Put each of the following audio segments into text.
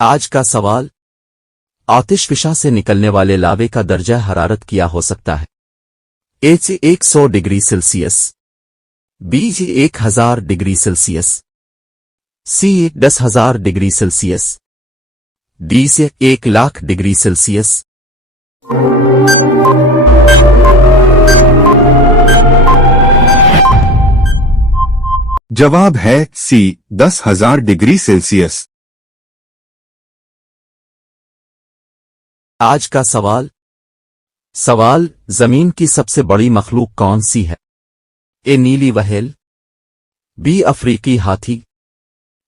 आज का सवाल। आतिश फिशा से निकलने वाले लावे का दर्जा हरारत क्या हो सकता है? A 100 degree Celsius, B 1000 degree Celsius, C 10,000 degree Celsius, D से 1,00,000 डिग्री सेल्सियस। जवाब है सी 10,000 डिग्री सेल्सियस। आज का सवाल। जमीन की सबसे बड़ी मखलूक कौन सी है? ए नीली व्हेल, बी अफ्रीकी हाथी,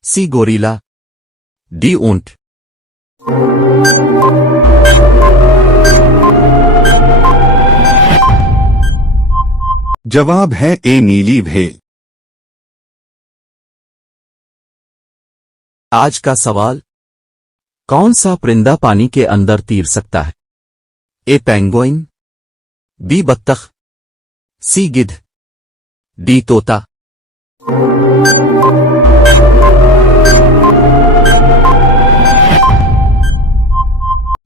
सी गोरिल्ला, डी ऊंट। जवाब है ए नीली व्हेल। आज का सवाल। कौन सा परिंदा पानी के अंदर तैर सकता है? ए पेंगुइन, बी बत्तख, सी गिद्ध, डी तोता।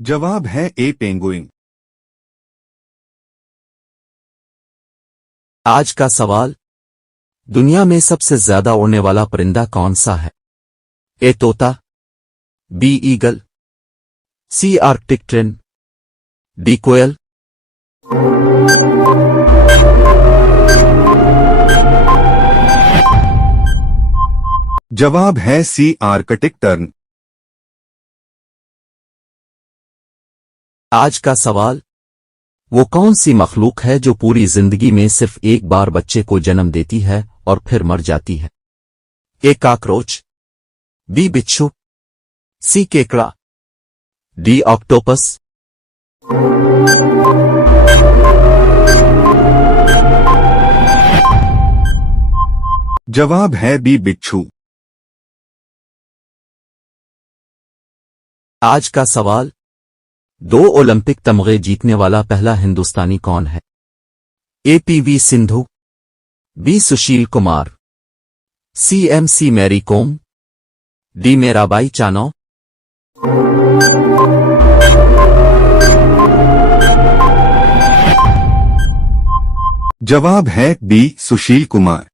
जवाब है ए पेंगुइन। आज का सवाल। दुनिया में सबसे ज्यादा उड़ने वाला परिंदा कौन सा है? ए तोता, बी ईगल, सी आर्कटिक टेन, डी कोयल। जवाब है सी आर्कटिक टर्न। आज का सवाल। वो कौन सी मखलूक है जो पूरी जिंदगी में सिर्फ एक बार बच्चे को जन्म देती है और फिर मर जाती है? ए कॉकरोच, बी बिच्छू, सी केकड़ा, डी ऑक्टोपस। जवाब है बी बिच्छू। आज का सवाल। 2 ओलंपिक तमगे जीतने वाला पहला हिंदुस्तानी कौन है? A PV Sindhu, B Sushil Kumar, C MC Mary Kom, D Mirabai Chanu. जवाब है बी सुशील कुमार।